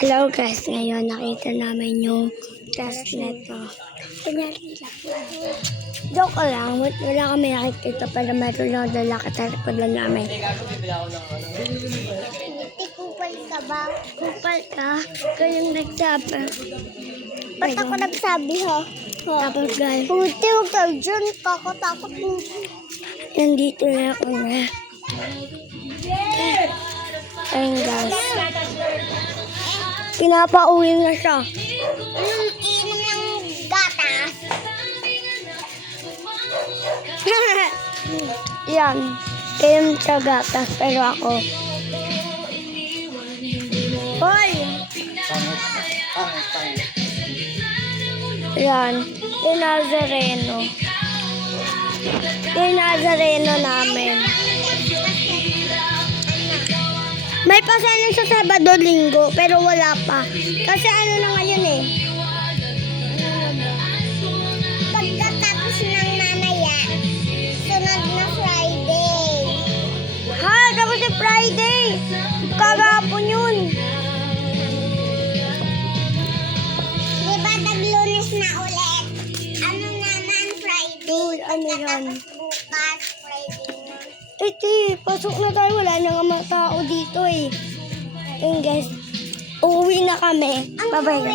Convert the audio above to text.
Hello guys, ngayon nakita namin yung testnet ko. Kunyari lang. Joke lang, wala kami nakikita pero meron lang dala katarikodan namin. Hindi kupal ka ba? Kupal ka? Kayong nagsabi. Ba't ako nagsabi ha? Tapos guys, Puti, huwag tayo dyan. Kakatakot mo. nandito na kami. Ayun guys. Pinapauwi na siya. Anong inom ng gatas? Yan. Kayong sa gatas pero ako. Hoy! Yan. Yung Nazareno. Yung Nazareno namin. May pasanan sa Sabado Linggo pero wala pa. Kasi ano na ngayon eh. Pagkatapos ng mamaya, sunod na Friday. Ha? Tapos si Friday. Kagapon yun. Di ba tag-Lunes na ulit? Ano naman Friday? Uy, ano yan? Pagkatapos bukas, Friday na. Pasok na tayo. Wala na nga mga tao dito eh. Ayun guys. Uuwi na kami. Bye-bye guys.